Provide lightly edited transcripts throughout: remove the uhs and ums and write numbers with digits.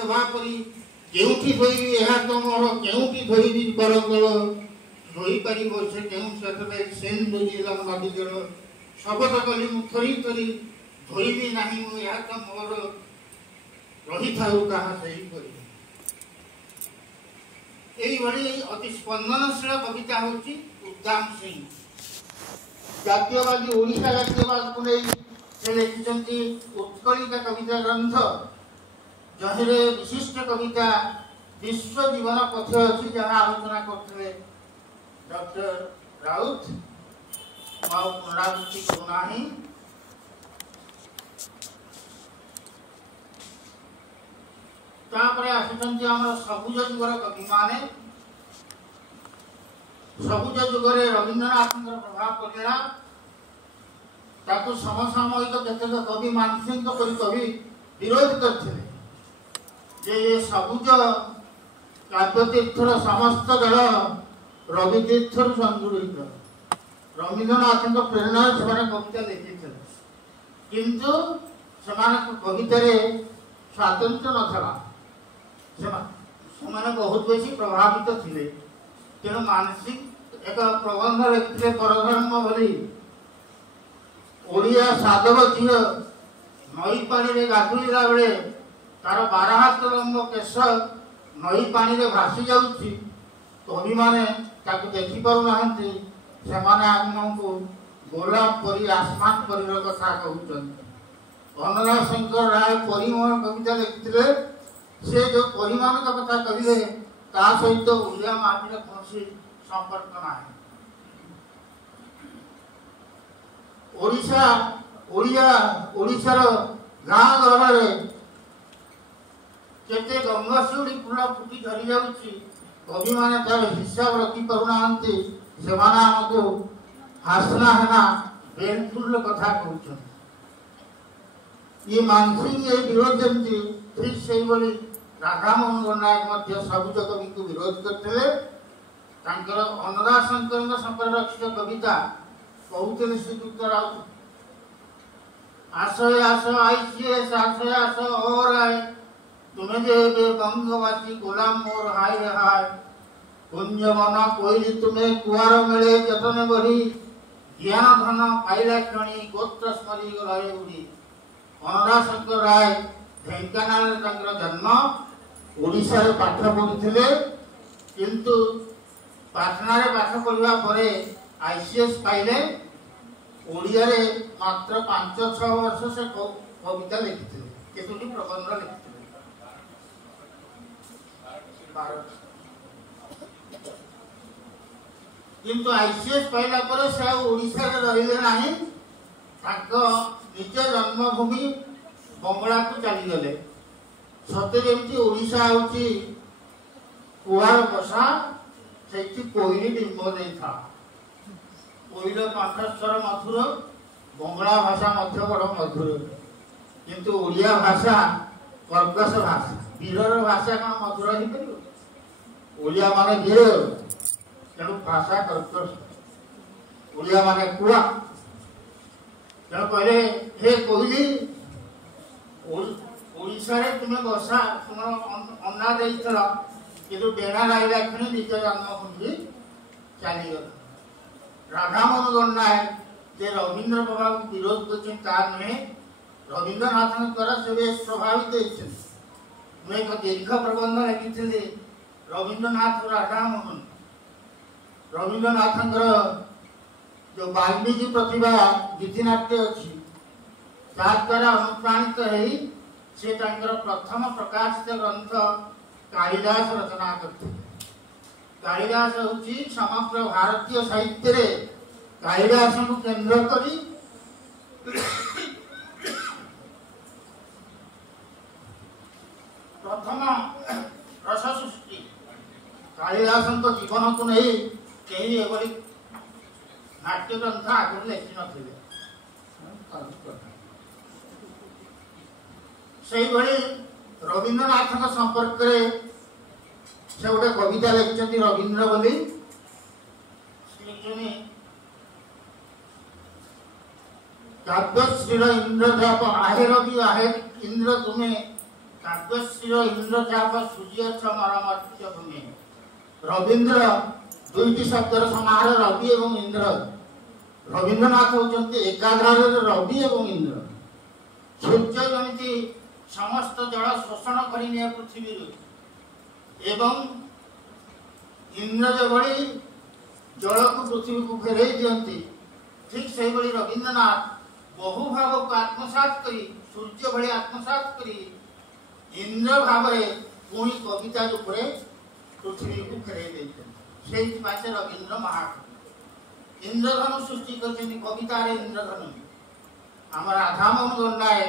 ଦେବା ପରି କେଉଁଠି ଧୋଇବି ଏହା ତ ମୋର କେଉଁଠି ଧୋଇବି କରଗଳ ଧୋଇପାରିବ ସେ କେଉଁ ସେଠାରେ ସେନ୍ ଧୋଇଲା ନଦୀ ଜଳ ଶପଥ କଲି ମୁଁ ଥରି ଥରି ଧୋଇବି ନାହିଁ ମୁଁ ଏହା ତ ମୋର ରହିଥାଉ ତାହା ସେହିପରି। এইভাবে অতি স্পন্দনশীল কবিতা হচ্ছে উদ্দাম সিং। জাতীয়বাদী ওড়িশা জাতীয়বাদকে নেই সে লিখিছেন উৎকলিকা কবিতা গ্রন্থ যাহিরে বিশিষ্ট কবিতা বিশ্ব জীবন পথ আছে যাহা আলোচনা করতে ডক্টর রাউত পুনরাবৃত্তি করুনা। তারপরে আসুଛନ୍ତି আমার সবুজ যুগর কবি মানে। সবুজ যুগরে রবীন্দ্রনাথଙ୍କର প্রভাব পড়িলা তাকে সমসাময়িক কেତେକ কবি মানসিংহ পরি কবি বিরোধ করଥିଲେ যে সবুজ কাব্যতীর্থর সমস্ত দল রবি তীর্থর সংগৃহীত। রবীন্দ্রনাথଙ୍କ প্রেরণায় ସେମାନେ কবিতা লিখিଥିଲେ কিন্তু ସେମାନଙ୍କ কবিতাରେ ସ୍ୱାତନ୍ତ୍ର୍ୟ ନଥିଲା। ସେମାନେ ବହୁତ ବେଶୀ ପ୍ରଭାବିତ ଥିଲେ। ତେଣୁ ମାନସିକ ଏକ ପ୍ରବନ୍ଧ ଲେଖିଥିଲେ ପରଧର୍ମ ବୋଲି। ଓଡ଼ିଆ ସାଧବ ଝିଅ ନଈ ପାଣିରେ ଗାଧୋଇଲା ବେଳେ ତାର 12 ହାତ ଲମ୍ବ କେଶ ନଈ ପାଣିରେ ଭାସି ଯାଉଛି। କବିମାନେ ତାକୁ ଦେଖିପାରୁନାହାନ୍ତି। ସେମାନେ ଆମକୁ ଗୋଲାପ ପରି ଆସମାନ ପରିର କଥା କହୁଛନ୍ତି। ଅନରା ଶଙ୍କର ରାୟ ପରିମଳ କବିତା ଲେଖିଥିଲେ। ସେ ଯେଉଁ ପରିମାନଙ୍କ କଥା କହିଲେ ତା ସହିତ ଓଡ଼ିଆ ମାଟିର କୌଣସି ସମ୍ପର୍କ ନାହିଁ। ଓଡ଼ିଶାର ଗାଁ ଗହଳରେ କେତେ ଗଙ୍ଗଶିଉଳି ଫୁଲ ଫୁଟି ଝରି ଯାଉଛି। କବିମାନେ ତାର ହିସାବ ରଖିପାରୁନାହାନ୍ତି। ସେମାନେ ଆମକୁ ହାସନା ହେନା ବେଲଫୁଲର କଥା କହୁଛନ୍ତି। ये मानसिंह ये विरोध जमी ठीक से राधामोहन गणनायक सबुज कवि को विरोध करते। अन्नदा शंकर संपर्क रक्षित कविता कहते श्रीयुक्त राउत आस आस आईसीएस आस आस और आए तुम्हें जे बंगवासी गुलाम मोर हाय रे हाय कुंज मन कोईली तुम्हें कुआर मिले जतन बढ़ी ज्ञान धन पाइला क्षणी गोत्र स्मरी गलाए उड़ी। ଅନରା ଶଙ୍କର ରାୟ ଢେଙ୍କାନାଳରେ ତାଙ୍କର ଜନ୍ମ। ଓଡ଼ିଶାରେ ପାଠ ପଢ଼ିଥିଲେ କିନ୍ତୁ ପାଟନାରେ ପାଠ ପଢ଼ିବା ପରେ ଆଇସିଏସ୍ ପାଇଲେ। ଓଡ଼ିଆରେ ମାତ୍ର 5-6 ବର୍ଷ ସେ କବିତା ଲେଖିଥିଲେ। କେତୋଟି ପ୍ରବନ୍ଧ ଲେଖିଥିଲେ। କିନ୍ତୁ ଆଇସିଏସ୍ ପାଇଲା ପରେ ସେ ଆଉ ଓଡ଼ିଶାରେ ରହିଲେ ନାହିଁ। ତାଙ୍କ ନିଜ ଜନ୍ମଭୂମି ବଙ୍ଗଳାକୁ ଚାଲିଗଲେ। ସତେ ଯେମିତି ଓଡ଼ିଶା ହେଉଛି କୁଆର ବସା, ସେଇଠି କୋଇଲି ଡିମ୍ବ ଦେଇଥା। କୋଇଲ କଣ୍ଠସ୍ୱର ମଧୁର, ବଙ୍ଗଳା ଭାଷା ମଧ୍ୟ ବଡ଼ ମଧୁର। କିନ୍ତୁ ଓଡ଼ିଆ ଭାଷା କର୍କଶ ଭାଷା। ବୀରର ଭାଷା କ'ଣ ମଧୁର ହେଇପାରିବ? ଓଡ଼ିଆ ମାନେ ବୀର, ତେଣୁ ଭାଷା କର୍କଶ। ଓଡ଼ିଆ ମାନେ କୁଆ। ତେଣୁ କହିଲେ ହେ କୋଇଲି ଓଡ଼ିଶାରେ ତୁମେ ବସା ତୁମର ଅଣ୍ଡା ଦେଇଥିଲ କିନ୍ତୁ ଡେଣା ଲାଗିଲା କ୍ଷଣି ନିଜ ଜନ୍ମଭୂମି ଚାଲିଗଲ। ରାଧାମୋହନ ଗଣନାୟକ ଯେ ରବୀନ୍ଦ୍ର ପ୍ରଭାବକୁ ବିରୋଧ କରିଛନ୍ତି ତା ନୁହେଁ। ରବୀନ୍ଦ୍ରନାଥଙ୍କ ଦ୍ୱାରା ସେ ବେଶ ପ୍ରଭାବିତ ହେଇଛନ୍ତି। ମୁଁ ଏକ ଦୀର୍ଘ ପ୍ରବନ୍ଧ ଲେଖିଥିଲି ରବୀନ୍ଦ୍ରନାଥ ରାଧାମୋହନ। ରବୀନ୍ଦ୍ରନାଥଙ୍କର जो वाल्मीकि प्रतिभा गीतिनाट्य अच्छी द्वारा अनुप्राणित होई से प्रथम प्रकाशित ग्रंथ कालिदास रचना करते। कालिदास होची समग्र भारतीय साहित्य रे कालिदास को केंद्र करी प्रथम रस सृष्टि। कालिदास जीवन को नहीं कहीं एवं नाट्य ग्रंथ आगे लिखि नथिले। रवींद्रनाथ संपर्क से गोटे कविता लिखिं रवींद्र बोली काव्यश्रीर इंद्रजाप आहे रवि आहे इंद्र तुम्हें काव्यश्री इंद्रचाप सूर्यछ मरमर्त्य भूमि रवींद्र दुईटी शब्दर समाहार रवि एवं इंद्र रवींद्रनाथ होचंती एकाधार रवि एवं इंद्र सूर्य जमिति समस्त जल शोषण करिने पृथ्वी एवं इंद्र जभଳି जल को पृथ्वी को फेरई दियंती ठीक से भली रवींद्रनाथ बहु भाव को आत्मसात करी सूर्य भली आत्मसात करी इंद्र भाव रे पुणी कविता रूप रे पृथ्वी को फेरई देछन सेहि पासे रवींद्र महाकवि इंद्रधनु सृष्टि करछन कविता रे इंद्रधनु हमर आधामन गन्नाए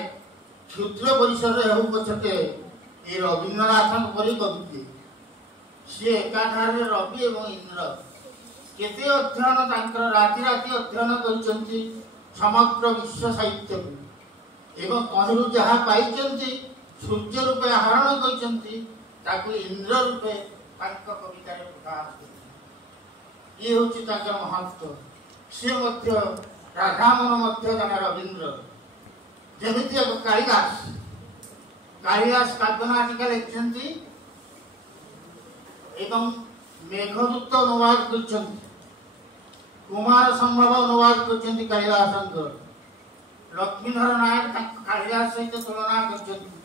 क्षुद्र परिसर रे हेउ पछते ए रवींद्रनाथन परि कवि से एकाधार रे रवि एवं इंद्र केते अध्ययन तांकर राति राति अध्ययन करछन्ति समग्र विश्व साहित्य को एवं कहिरु जहा पाइछन्ति सूर्य रूपे आहरण करछन्ति ताकु इंद्र रूपे तांक कविता रे प्रकाश ये होछि तांकर महत्व से मध्य राधामन मध्य जन रवींद्र जेमिति कालिदास काव्यनाटिका लिखिछन्ति एवं मेघदूत अनुवाद करछन्ति कुमार संभव अनुवाद करछन्ति कालिदासंकर लक्ष्मीधर नायक कालिदास सहित तुलना करछन्ति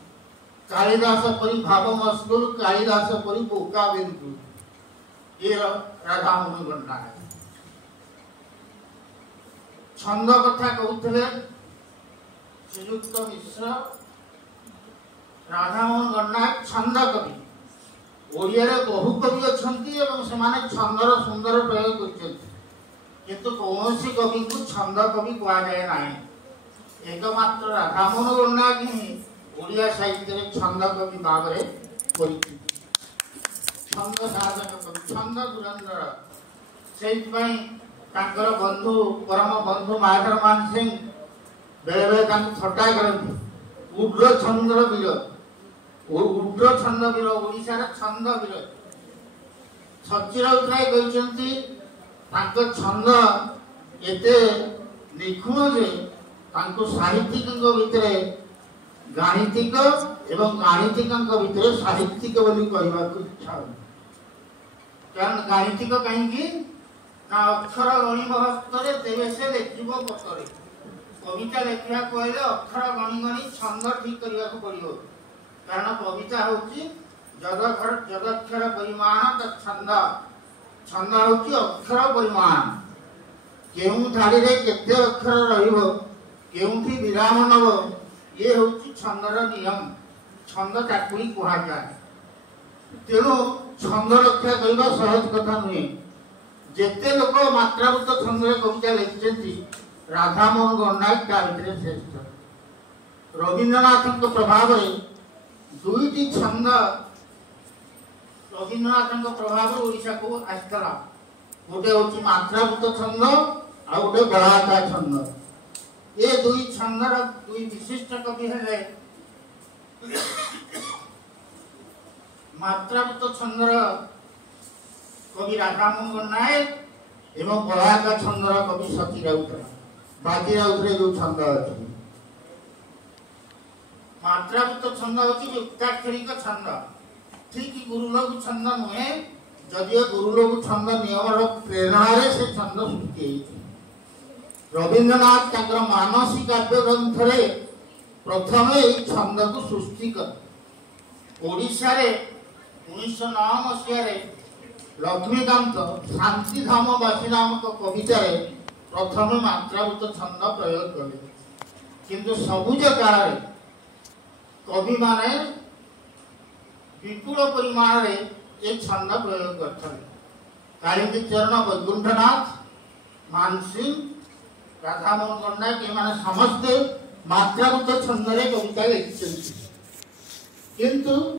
कालिदास परि भाव मस्कुल कालिदास परि बोका बिल्कुल ये राधामन गन्ना है छंद कथा कहउथले श्रीयुक्त मिश्र राधामोहन गन्ना छंद कवि ओडिया रे बहु कवि अछंती एवं समाने छंदर सुंदर प्रयोग करछन्ति किंतु कौनसी कवि को छंद कवि कहा जाए नाही एकमात्र राधामोहन गन्ना की ओडिया साहित्य रे छंद कवि भाव रे परिचित छंद साधक कवि छंद दुरंधर सेहि पई तांकर बंधु परम बंधु माधर मान सिंह बेले बेले तांको थट्टा करती उग्र छंद वीर उग्र छंद वीर ओडिशा रे छंद वीर सचिराउतराय कहछन्ति तांको छंद एते निखुण जे तांको साहित्यिकଙ୍କ भितरे गाणितिक एवं गाणितिकଙ୍କ भितरे साहित्यिक बोली कहबाक इच्छा कारण गाणितिक काहेकि ना अक्षर गणिब हस्तरे तेबे से लेखिबो पतरे कविता लेखिया कहले अक्षर गणि गणि छंद ठीक करिया को पड़ियो कारण कविता होची जगक्षर परिमाण त छंद छंद होची अक्षर परिमाण केउ धाड़ी रे केते अक्षर रहिबो केउठी विराम नबो ये होची छंदर नियम छंद ताकुई कुहा जाय तेनु छंद रक्षा करबा सहज कथा नुहे जेते लोक मात्राभूत छंद रे कविता लिखिछन्ति राधामोहन गन्ना ता भितरे श्रेष्ठ रवींद्रनाथ प्रभाव रे दुईटी छंद रवींद्रनाथ प्रभाव ओडिशा को आस्तला गोटे होची मात्राभूत छंद आ गोटे गलाका छंद ये दुई छंदर दुई विशिष्ट कवि हेले मात्राभूत छंदर कवि राधामोहन गन्ना एवं गलाका छंदर कवि सचिराउत बाजीराउत रे जो छंद अछि मात्राभूत छंद होची युक्ताक्षरिक छंद ठीक गुरुलोक छंद नुहे जदियो गुरुलोक छंद नियमर प्रेरणा रे से छंद सृष्टि रवींद्रनाथ तांकर मानसी काव्य ग्रंथ रे प्रथमे ए छंद को सृष्टि कर ओडिशा रे 1909 मसिया रे लक्ष्मीकांत शांतिधाम वासी नामक कविता रे प्रथमे मात्राभूत छंद प्रयोग कले किंतु सबुज काल रे कवि माने विपुल परिमाण रे ए छंद प्रयोग करथले कालिंदी चरण वैकुंठनाथ मानसिंह राधामोहन गन्ना के माने समस्त मात्राभूत छंद रे कविता लिखिछन्ति किंतु